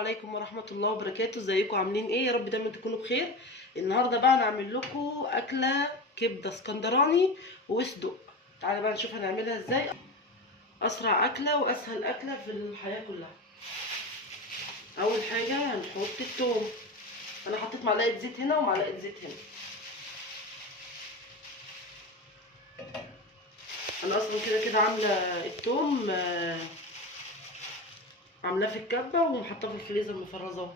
عليكم ورحمة الله وبركاته. ازيكم عاملين ايه؟ يا رب دايما تكونوا بخير. النهارده بقى هنعمل لكم اكله كبده اسكندراني وصدق. تعالى بقى نشوف هنعملها ازاي. اسرع اكله واسهل اكله في الحياه كلها. اول حاجه هنحط الثوم. انا حطيت معلقه زيت هنا ومعلقه زيت هنا. انا اصلا كده كده عامله الثوم، عاملاه في الكبه ومحطاه في الفريزر مفرزاه.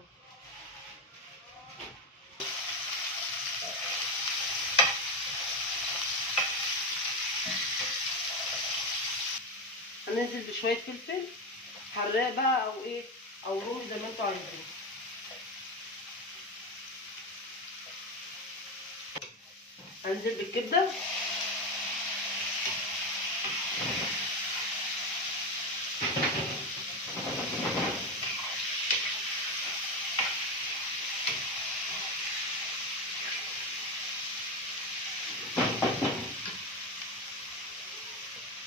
هننزل بشويه فلفل حراق بقى او ايه او رومي زي ما انتوا عايزين. هنزل بالكبده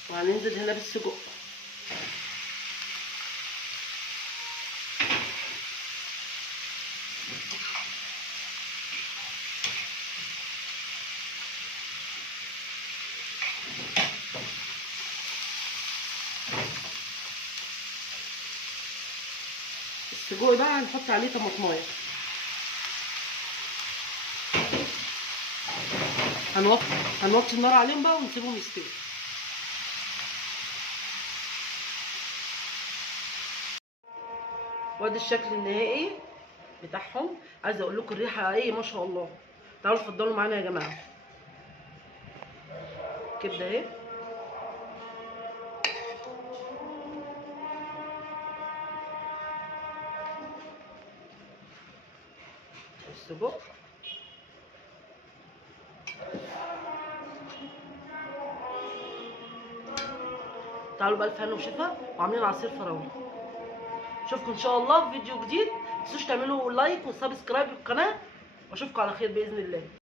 وهننزل هنا بالسجق. السجق بقى هنحط عليه طماطمايه. هنوطي النار عليهم بقى ونسيبهم يستوي. وادي الشكل النهائي بتاعهم. عايزه اقول لكم الريحه ايه ما شاء الله. تعالوا اتفضلوا معانا يا جماعه. كبده اهي. السجق. تعالوا بقى الفن وشفا وعاملين عصير فراوله. اشوفكم ان شاء الله في فيديو جديد. متنسوش تعملوا لايك وسبسكرايب للقناه واشوفكم على خير باذن الله.